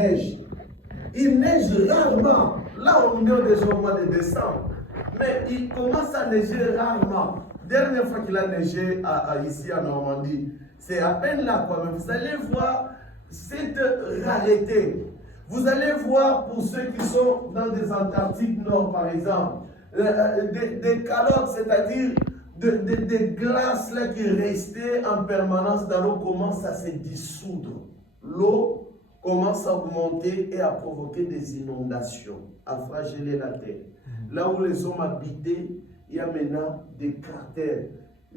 neige. Il neige rarement. Là, on est déjà au mois de décembre. Mais il commence à neiger rarement. Dernière fois qu'il a neigé ici en Normandie, c'est à peine là, quoi. Mais vous allez voir cette rareté. Vous allez voir pour ceux qui sont dans des Antarctiques Nord, par exemple, des calottes, c'est-à-dire des glaces là qui restaient en permanence dans l'eau commencent à se dissoudre. L'eau commence à augmenter et à provoquer des inondations, à flageller la terre. Là où les hommes habitaient, il y a maintenant des cratères.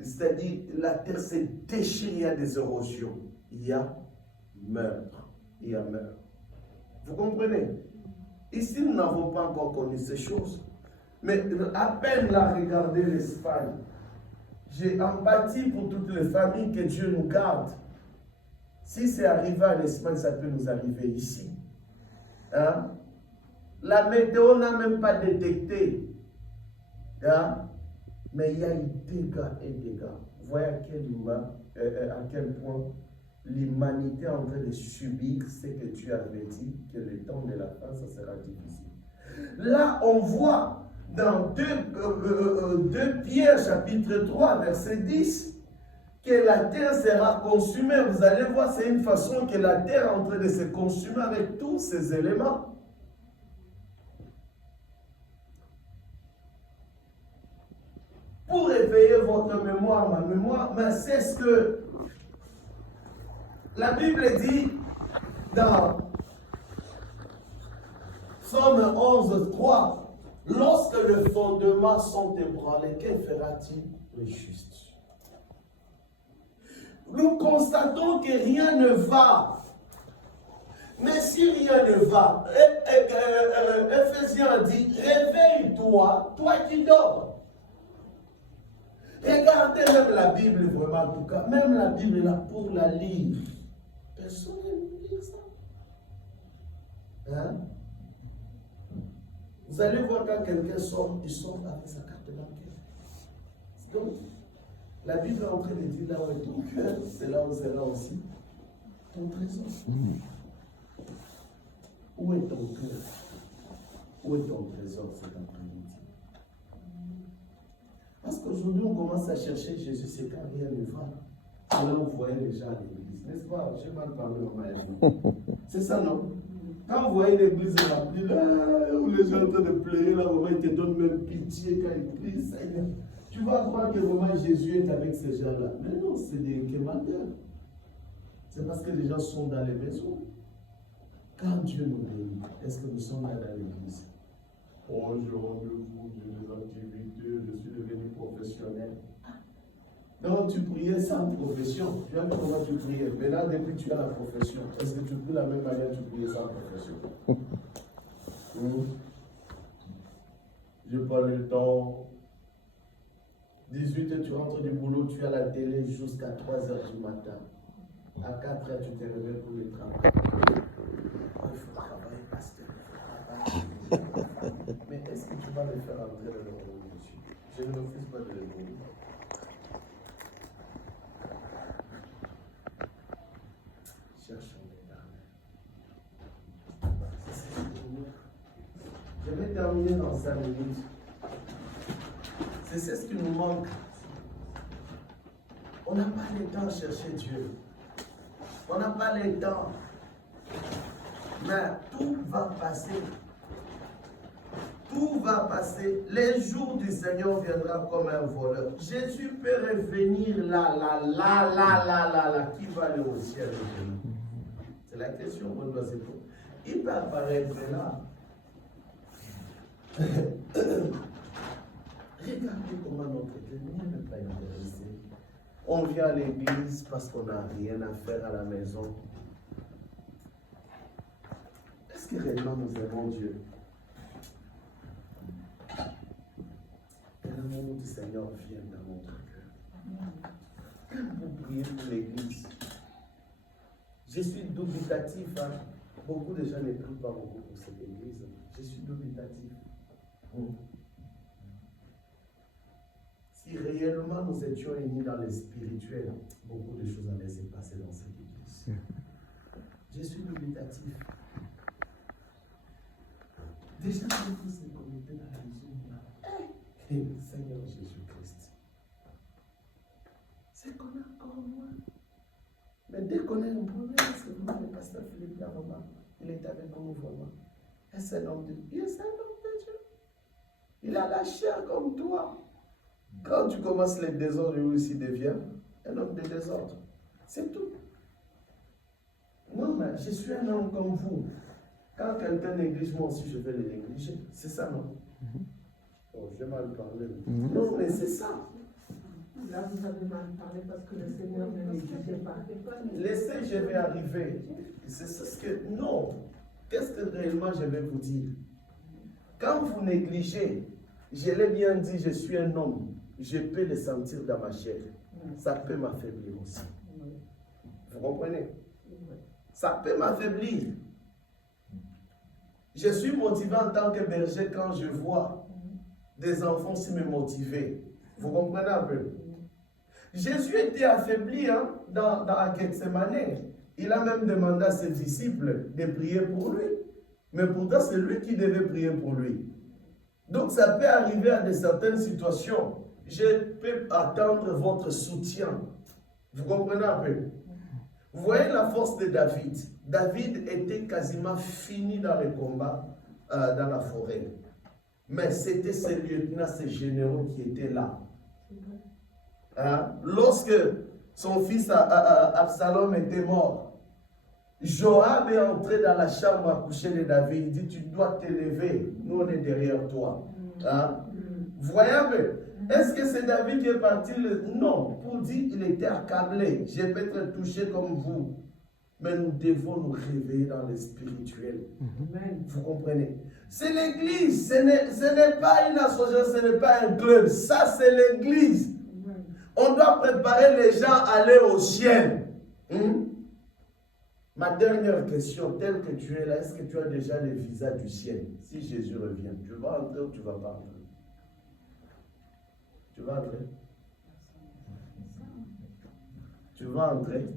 C'est-à-dire, la terre s'est déchirée, il y a des érosions. Il y a meurtre. Il y a meurtre. Vous comprenez? Ici, nous n'avons pas encore connu ces choses. Mais à peine là, regardez l'Espagne. J'ai empathie pour toutes les familles, que Dieu nous garde. Si c'est arrivé en Espagne, ça peut nous arriver ici. Hein? La météo n'a même pas détecté. Hein? Mais il y a eu dégâts et dégâts. Vous voyez à quel point l'humanité est en train de subir ce que tu avais dit, que le temps de la fin, ça sera difficile. Là, on voit dans 2 Pierre, chapitre 3, verset 10, que la terre sera consumée. Vous allez voir, c'est une façon que la terre est en train de se consumer avec tous ces éléments. Pour éveiller votre mémoire, ma mémoire, mais c'est ce que la Bible dit dans Psaume 11, 3. Lorsque les fondements sont ébranlés, que fera-t-il le juste? Nous constatons que rien ne va. Mais si rien ne va, Ephésiens dit, réveille-toi, toi qui dors. Regardez même la Bible, vraiment, en tout cas, même la Bible, là, pour la lire. Personne ne lit ça. Hein? Vous allez voir quand quelqu'un sort, il sort avec sa carte bancaire. Donc, la Bible est en train de dire là où est ton cœur, c'est là où sera aussi ton trésor. Où est ton cœur? Où est ton trésor cet après-midi? Parce qu'aujourd'hui, on commence à chercher Jésus, c'est quand rien ne va. Et là, vous voyez les gens à l'église. N'est-ce pas? J'ai mal parlé au maître. C'est ça, non? Quand vous voyez l'église remplie, là, où les gens sont en train de pleurer, là, ils te donnent même pitié quand ils prient, Seigneur. Tu vas croire que vraiment Jésus est avec ces gens-là. Mais non, c'est des quémandeurs. C'est parce que les gens sont dans les maisons. Quand Dieu nous bénit, est-ce que nous sommes là dans l'église? Oh, je rendez-vous, j'ai des activités, je suis devenu professionnel. Donc tu priais sans profession. Tu vois comment tu priais. Mais là, depuis que tu as la profession, est-ce que tu pries la même manière que tu priais sans profession? J'ai pas le temps. 18h, tu rentres du boulot, tu as la télé jusqu'à 3h du matin. À 4h, tu te réveilles pour le travail. Oh, il faut travailler, pasteur. Mais est-ce que tu vas le faire entrer dans le royaume de Dieu? Je ne refuse pas de le dire. Cherchons l'éternel. Je vais terminer dans 5 minutes. C'est ce qui nous manque. On n'a pas le temps de chercher Dieu. On n'a pas le temps. Mais tout va passer. Tout va passer. Les jours du Seigneur viendra comme un voleur. Jésus peut revenir là. Qui va aller au ciel? C'est la question qu'on doit se poser. Il peut apparaître là. Regardez comment notre Église n'est pas intéressé. On vient à l'église parce qu'on n'a rien à faire à la maison. Est-ce que réellement nous aimons Dieu? Et l'amour du Seigneur vient dans notre cœur. Quand vous priez pour l'église, je suis dubitatif. Hein? Beaucoup de gens ne prient pas beaucoup pour cette église. Je suis dubitatif. Si réellement nous étions unis dans le spirituel, beaucoup de choses allaient se passer dans cette église. Je suis dubitatif. Déjà, quand vous se connectez dans la maison, Seigneur Jésus-Christ, c'est qu'on a encore moins. Mais dès qu'on a un problème, c'est vraiment le pasteur Philippe Laroma. Il est avec nous vraiment. Et c'est un homme de Dieu. Il est un homme de Dieu. Il a la chair comme toi. Quand tu commences les désordres, lui aussi devient un homme de désordre. C'est tout. Moi, je suis un homme comme vous. Quand quelqu'un néglige, moi aussi je vais le négliger. C'est ça, non? Oh, j'ai mal parlé. Non, mais c'est ça. Là, vous avez mal parlé parce que le Seigneur ne négligeait pas. Laissez, je vais arriver. C'est ce que... Non. Qu'est-ce que réellement je vais vous dire? Quand vous négligez, je l'ai bien dit, je suis un homme. Je peux le sentir dans ma chair. Ça peut m'affaiblir aussi. Vous comprenez? Ça peut m'affaiblir. Je suis motivé en tant que berger quand je vois des enfants aussi me motiver. Vous comprenez un peu? Jésus était affaibli dans Gethsemane. Il a même demandé à ses disciples de prier pour lui. Mais pourtant, c'est lui qui devait prier pour lui. Donc, ça peut arriver à certaines situations. Je peux attendre votre soutien. Vous comprenez un peu? Vous voyez la force de David. David était quasiment fini dans le combat, dans la forêt. Mais c'était ses lieutenants, ses généraux qui étaient là. Lorsque son fils Absalom était mort, Joab est entré dans la chambre à coucher de David. Il dit, tu dois te lever, nous on est derrière toi. Vous voyez un peu? Est-ce que c'est David qui est parti? Non, pour dire qu'il était accablé. Je peux être touché comme vous. Mais nous devons nous réveiller dans le spirituel. Vous comprenez? C'est l'église, ce n'est pas une association, ce n'est pas un club. Ça, c'est l'église. On doit préparer les gens à aller au ciel. Ma dernière question, telle que tu es là, est-ce que tu as déjà le visa du ciel? Si Jésus revient, tu vas entrer ou tu ne vas pas entrer? Tu vas entrer? Tu vas entrer?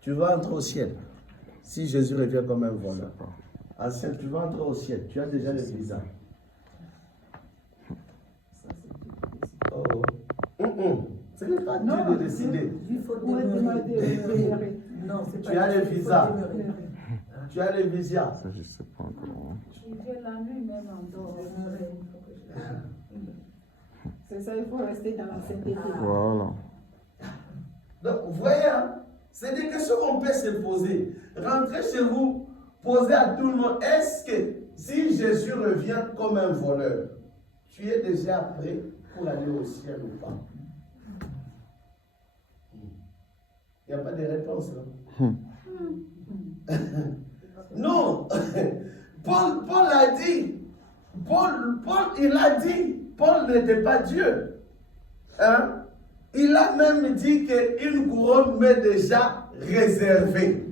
Tu vas entrer au ciel. Si Jésus revient comme un voleur. En ciel, tu vas entrer au ciel. Tu as déjà le visa. Ce n'est pas Dieu de décider. Il faut demeurer. Non, c'est pas Tu as le visa. Tu as le visa. Ça, je ne sais pas encore. J'ai la nuit même en dehors. C'est ça, il faut rester dans la sainteté. Voilà. Donc, vous voyez, c'est des questions qu'on peut se poser. Rentrez chez vous, posez à tout le monde, est-ce que si Jésus revient comme un voleur, tu es déjà prêt pour aller au ciel ou pas? Il n'y a pas de réponse là. Non. Paul a dit. Paul, il a dit. Paul n'était pas Dieu. Il a même dit qu'une couronne m'est déjà réservée.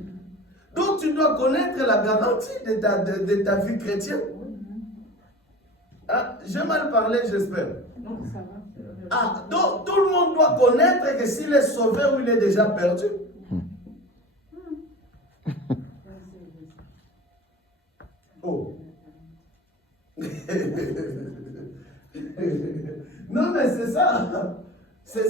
Donc tu dois connaître la garantie de ta vie chrétienne. J'ai mal parlé, j'espère. Non, ça va. Donc tout le monde doit connaître que s'il est sauvé ou il est déjà perdu. Oh. Non, mais c'est ça. C'est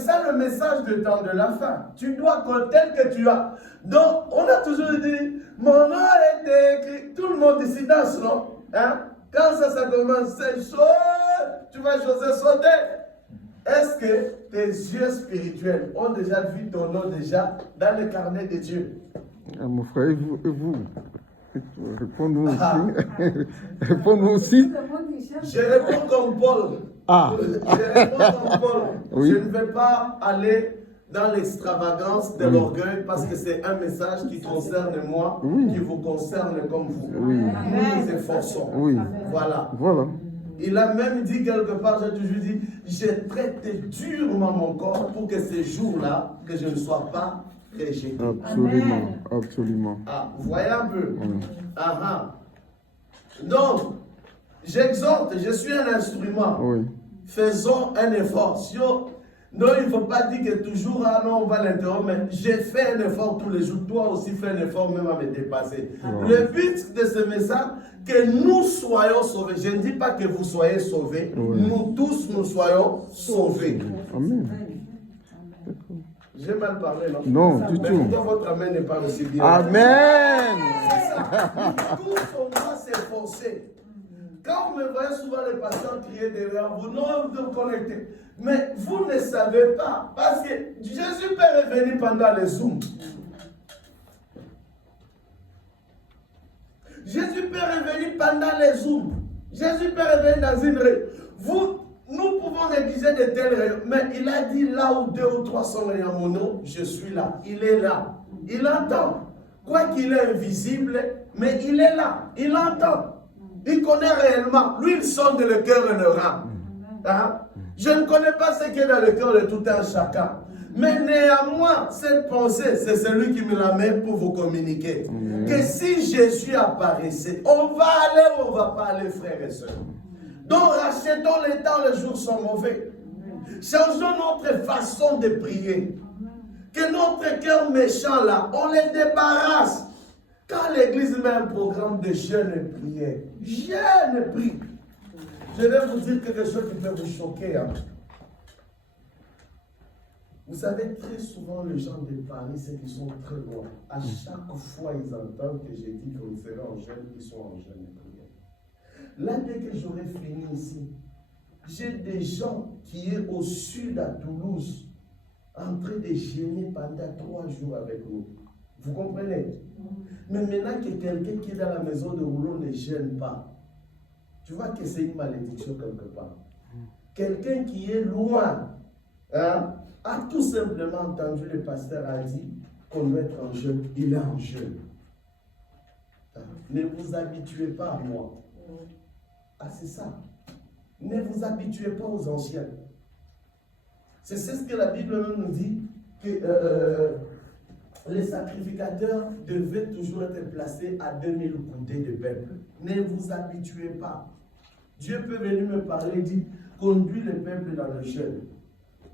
ça le message de temps de la fin. Tu dois connaître tel que tu as. Donc, on a toujours dit, mon nom a été écrit. Tout le monde ici danse, non? Quand ça commence, c'est chaud. Tu vas José sauter. Est-ce que tes yeux spirituels ont déjà vu ton nom déjà dans le carnet de Dieu? Mon frère, et vous réponds-nous aussi. Réponds-nous aussi. Je réponds comme Paul. Je réponds comme Paul. Oui. Je ne vais pas aller dans l'extravagance de l'orgueil parce que c'est un message qui concerne moi, qui vous concerne comme vous. Oui. Nous nous efforçons. Oui. Voilà. Voilà. Il a même dit quelque part, j'ai toujours dit, j'ai traité durement mon corps pour que ces jours-là, que je ne sois pas rejeté. Absolument. Absolument. Vous voyez un peu? Donc, j'exhorte, je suis un instrument. Oui. Faisons un effort. Donc, il ne faut pas dire que toujours, ah non, on va l'interrompre, mais j'ai fait un effort tous les jours. Toi aussi, fais un effort même à me dépasser. Wow. Le but de ce message, que nous soyons sauvés. Je ne dis pas que vous soyez sauvés. Oui. Nous tous, nous soyons sauvés. Amen. J'ai mal parlé, non? Non, du Mais tout. pourquoi votre amen n'est pas aussi bien? Amen. C'est ça. Nous tous, on doit s'efforcer. Quand vous me voyez souvent les pasteurs crier derrière vous, non, vous connectez. Mais vous ne savez pas. Parce que Jésus Père est venu pendant les Zooms. Jésus Père est venu pendant les Zooms. Jésus Père est venu dans une réunion. Nous pouvons négliger de telles réunions. Mais il a dit là où 2 ou 3 sont réunis en mon nom, je suis là. Il est là. Il entend. Quoi qu'il est invisible, mais il est là. Il entend. Il connaît réellement. Lui, il sonde le cœur et le rang. Hein? Je ne connais pas ce qui est dans le cœur de tout un chacun. Mais néanmoins, cette pensée, c'est celui qui me la met pour vous communiquer. Que si Jésus apparaissait, on va aller ou on ne va pas aller, frères et sœurs. Donc, rachetons les temps, les jours sont mauvais. Changeons notre façon de prier. Que notre cœur méchant là, on les débarrasse. Quand l'église met un programme de jeûne et prière, jeûne et prie. Je vais vous dire quelque chose qui peut vous choquer. Hein. Vous savez, très souvent, les gens de Paris, c'est qu'ils sont très loin. À chaque fois, ils entendent que j'ai dit que vous serez en jeûne, ils sont en jeûne et prière. Là, dès que j'aurai fini ici, j'ai des gens qui sont au sud à Toulouse, en train de jeûner pendant 3 jours avec nous. Vous comprenez? Mais maintenant que quelqu'un qui est dans la maison de rouleau ne gêne pas, tu vois que c'est une malédiction quelque part. Quelqu'un qui est loin, hein, a tout simplement entendu le pasteur a dit qu'on doit être en jeûne. Il est en jeûne. Ne vous habituez pas à moi. Ah, c'est ça. Ne vous habituez pas aux anciens. C'est ce que la Bible même nous dit, que les sacrificateurs devaient toujours être placés à 2000 coudées de peuple. Ne vous habituez pas. Dieu peut venir me parler et dire, conduis le peuple dans le jeûne.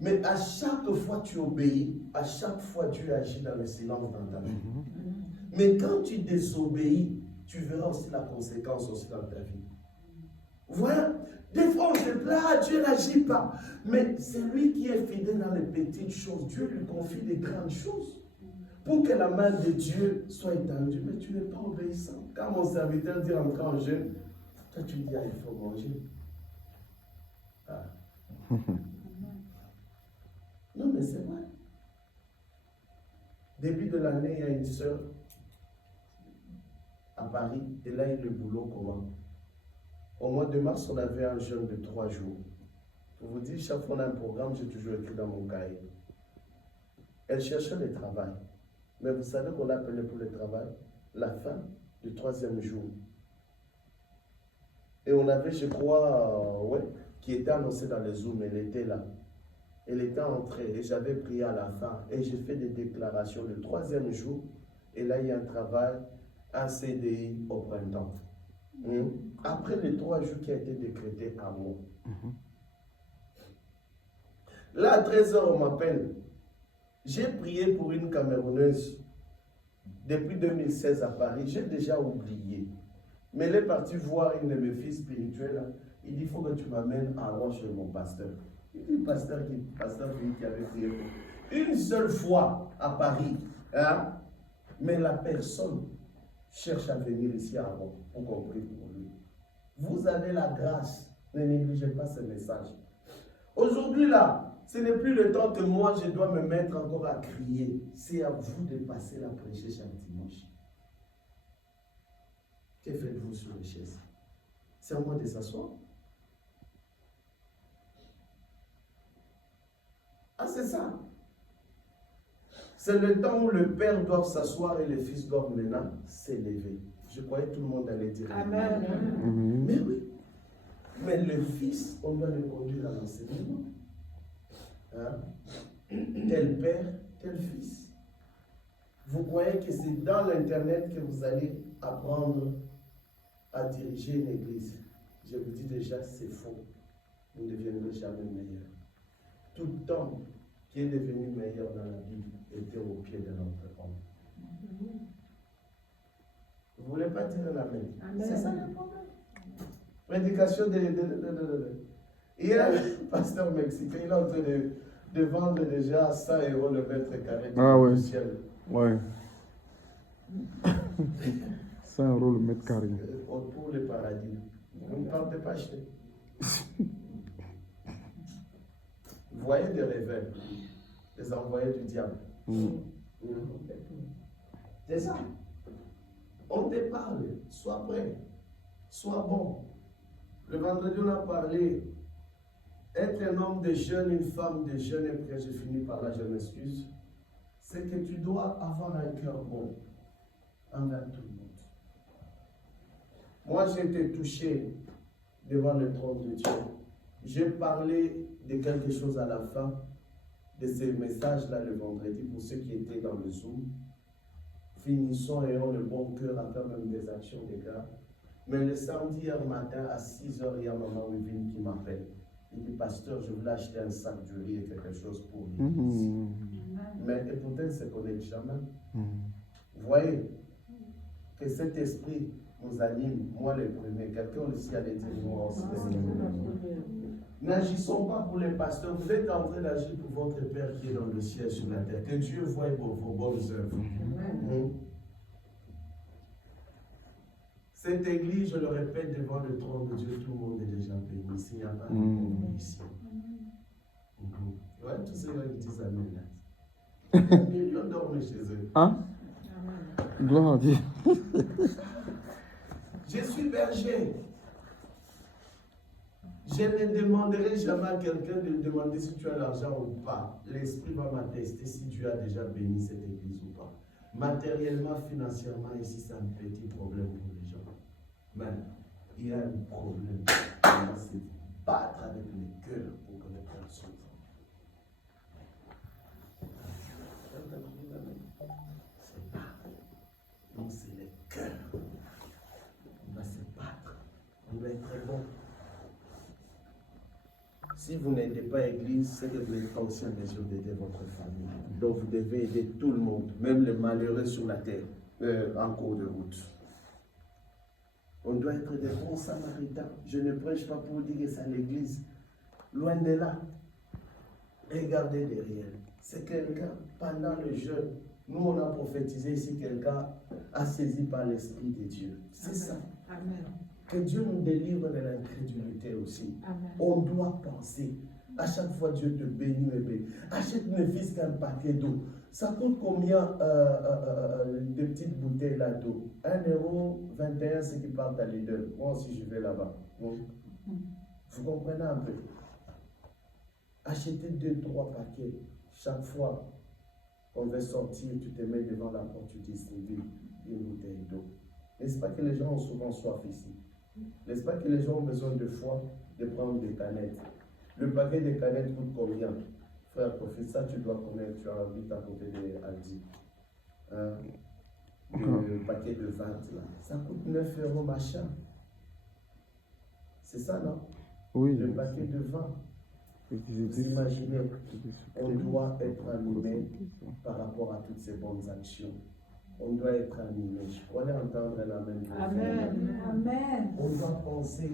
Mais à chaque fois tu obéis, à chaque fois Dieu agit dans le silence dans ta vie. Mais quand tu désobéis, tu verras aussi la conséquence aussi dans ta vie. Voilà. Des fois on se plaint, Dieu n'agit pas. Mais c'est lui qui est fidèle dans les petites choses. Dieu lui confie des grandes choses. Pour que la main de Dieu soit étendue. Mais tu n'es pas obéissant. Quand mon serviteur dit entrer en jeûne, toi tu dis, ah, il faut manger. Ah. Non, mais c'est vrai. Début de l'année, il y a une soeur à Paris, elle a eu le boulot comment? Au mois de mars, on avait un jeûne de 3 jours. Pour vous dire, chaque fois qu'on a un programme, j'ai toujours écrit dans mon cahier. Elle cherchait le travail. Mais vous savez qu'on l'a appelé pour le travail la fin du 3e jour. Et on avait, je crois, qui était annoncé dans les Zooms, elle était là. Elle était entrée et j'avais prié à la fin. Et j'ai fait des déclarations le 3e jour. Et là, il y a un travail, un CDI au printemps. Après les 3 jours qui a été décrété à moi. Là, à 13h, on m'appelle. J'ai prié pour une Camerounaise depuis 2016 à Paris. J'ai déjà oublié. Mais elle est partie voir une de mes filles spirituelles. Il dit, il faut que tu m'amènes à Rouen chez mon pasteur. Il dit, pasteur qui avait prié pour une seule fois à Paris. Hein? Mais la personne cherche à venir ici à Rouen pour qu'on prie pour lui. Vous avez la grâce. Ne négligez pas ce message. Aujourd'hui, là, ce n'est plus le temps que moi, je dois me mettre encore à crier. C'est à vous de passer la prêcher chaque dimanche. Que faites-vous sur les chaises? C'est à moi de s'asseoir. Ah, c'est ça. C'est le temps où le père doit s'asseoir et le fils doit maintenant s'élever. Je croyais que tout le monde allait dire Amen. Mais oui. Mais le fils, on doit le conduire à l'enseignement. Hein? Tel père, tel fils. Vous croyez que c'est dans l'internet que vous allez apprendre à diriger une église? Je vous dis déjà, c'est faux. Vous ne deviendrez jamais meilleur. Tout homme qui est devenu meilleur dans la Bible était au pied de notre homme. Vous ne voulez pas dire un amen? C'est ça le problème. Prédication Hier, le pasteur mexicain, il est en train de vendre déjà à 100 € le mètre carré du ciel. Ouais. 100 € le mètre carré. Pour le paradis. Vous ne partez pas acheter. Vous voyez des révèles, des envoyés du diable. C'est ça. On te parle, sois prêt, sois bon. Le vendredi, on a parlé. Être un homme de jeûne, une femme de jeûne, et après je finis par là, je m'excuse. C'est que tu dois avoir un cœur bon envers tout le monde. Moi, j'ai été touché devant le trône de Dieu. J'ai parlé de quelque chose à la fin de ces messages-là le vendredi pour ceux qui étaient dans le Zoom. Finissons et ayons le bon cœur à faire même des actions des gars. Mais le samedi hier matin à 6 h, il y a maman Wivine qui m'appelle. Il dit, pasteur, je voulais acheter un sac de riz et quelque chose pour l'église. Mais et pourtant, il ne se connaît jamais. Vous voyez que cet esprit nous anime, moi le premier. Quelqu'un aussi allait dire, moi aussi. N'agissons pas pour les pasteurs. Vous êtes en train d'agir pour votre Père qui est dans le ciel sur la terre. Que Dieu voie vos bonnes œuvres. Cette église, je le répète, devant le trône de Dieu, tout le monde est déjà béni. S'il n'y a pas de pauvres ici. Ouais, tous ces gens qui disent Amen. Des millions dorment chez eux. Hein? Gloire à Dieu. Je suis berger. Je ne demanderai jamais à quelqu'un de demander si tu as l'argent ou pas. L'Esprit va m'attester si Dieu a déjà béni cette église ou pas. Matériellement, financièrement, ici, c'est un petit problème pour les gens. Mais il y a un problème. On va se battre avec le cœur pour que les personnes. C'est pas. Non, c'est le cœur. On va se battre. On va être très bon. Si vous n'aidez pas l'église, c'est que vous n'êtes pas aussi en mesure d'aider votre famille. Donc vous devez aider tout le monde, même les malheureux sur la terre, en cours de route. On doit être des bons samaritains. Je ne prêche pas pour dire que c'est à l'église. Loin de là. Regardez derrière. C'est quelqu'un, pendant le jeûne, nous on a prophétisé ici, quelqu'un a saisi par l'Esprit de Dieu. C'est ça. Amen. Que Dieu nous délivre de l'incrédulité aussi. Amen. On doit penser. À chaque fois, Dieu te bénit, mes bénis. Achète ne fils qu'un paquet d'eau. Ça coûte combien de petites bouteilles là d'eau? 1,21 €, ceux qui partent à Lidl. Moi aussi, je vais là-bas. Vous comprenez un peu? Achetez 2-3 paquets. Chaque fois qu'on veut sortir, tu te mets devant la porte, tu distribues une bouteille d'eau. N'est-ce pas que les gens ont souvent soif ici? N'est-ce pas que les gens ont besoin de foi de prendre des canettes? Le paquet de canettes coûte combien? Frère, profite ça, tu dois connaître, tu habites à côté de Aldi. Le paquet de 20 là, ça coûte 9 € machin. C'est ça, non? Oui. Le paquet de 20. Vous imaginez, on doit être animé par rapport à toutes ces bonnes actions. On doit être animé. Je pourrais entendre un amen. Amen. Amen. On doit penser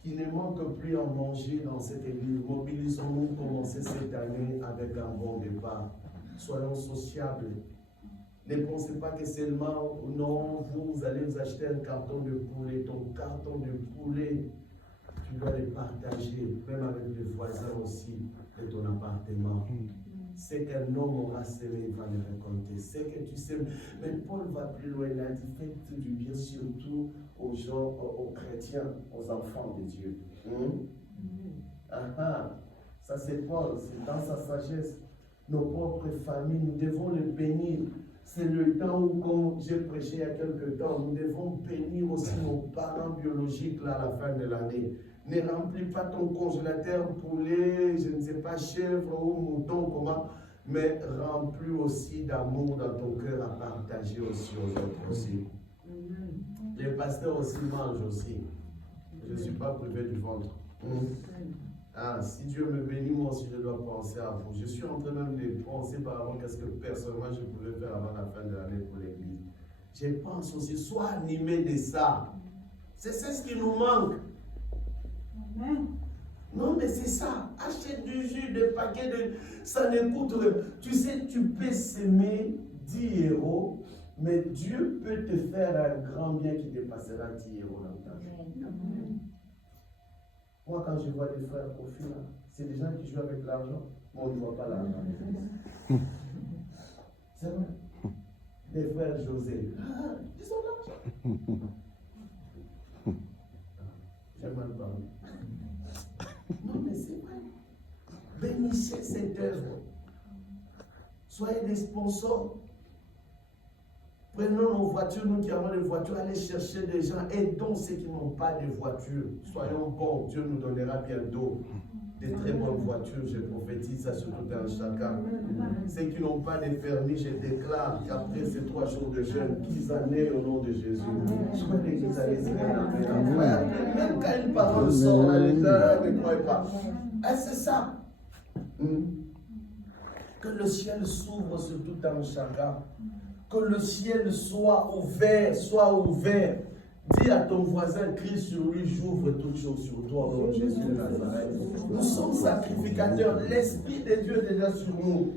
qu'il ne manque plus à manger dans cette église. Mobilisons-nous pour commencer cette année avec un bon départ. Soyons sociables. Ne pensez pas que seulement, non, vous allez vous acheter un carton de poulet. Ton carton de poulet, tu dois le partager, même avec les voisins aussi de ton appartement. C'est qu'un homme aura semé, il va le récolter. C'est que tu sais, mais Paul va plus loin, il a dit, faites du bien surtout aux gens, aux chrétiens, aux enfants de Dieu. Ça c'est Paul, c'est dans sa sagesse. Nos propres familles, nous devons les bénir. C'est le temps où, comme j'ai prêché il y a quelque temps, nous devons bénir aussi nos parents biologiques là, à la fin de l'année. Ne remplis pas ton congélateur poulet, je ne sais pas, chèvre ou mouton, comment, mais remplis aussi d'amour dans ton cœur à partager aussi aux autres aussi. Les pasteurs aussi mangent aussi. Je ne suis pas privé du ventre. Ah, si Dieu me bénit, moi aussi je dois penser à vous. Je suis en train même de penser par avant qu'est-ce que personnellement je pouvais faire avant la fin de l'année pour l'église. Je pense aussi, sois animé de ça. C'est ce qui nous manque. Amen. Non, mais c'est ça. Achète du jus, des paquets de... Ça ne coûte rien. Tu sais, tu peux s'aimer 10 €, mais Dieu peut te faire un grand bien qui dépassera 10 € dans ta vie. Moi, quand je vois des frères profils, c'est des gens qui jouent avec l'argent, mais on ne voit pas l'argent. C'est vrai. Des frères José, ils ont l'argent. J'ai mal parlé. Non, mais c'est vrai. Bénissez cette œuvre. Soyez des sponsors. Prenons nos voitures, nous qui avons des voitures, allez chercher des gens, aidons ceux qui n'ont pas de voiture. Soyons bons, Dieu nous donnera bientôt des très bonnes voitures. Je prophétise ça sur tout un chacun. Ceux qui n'ont pas de permis, je déclare qu'après ces 3 jours de jeûne, qu'ils en aient au nom de Jésus. Soyez que vous allez se mettre. Même quand une parole sort, les gens ne croient pas. Ah, c'est ça. Que le ciel s'ouvre sur tout un chacun. Que le ciel soit ouvert, Dis à ton voisin, crie sur lui, j'ouvre toutes choses sur toi au nom de Jésus de Nazareth. Nous sommes sacrificateurs, l'Esprit de Dieu est déjà sur nous.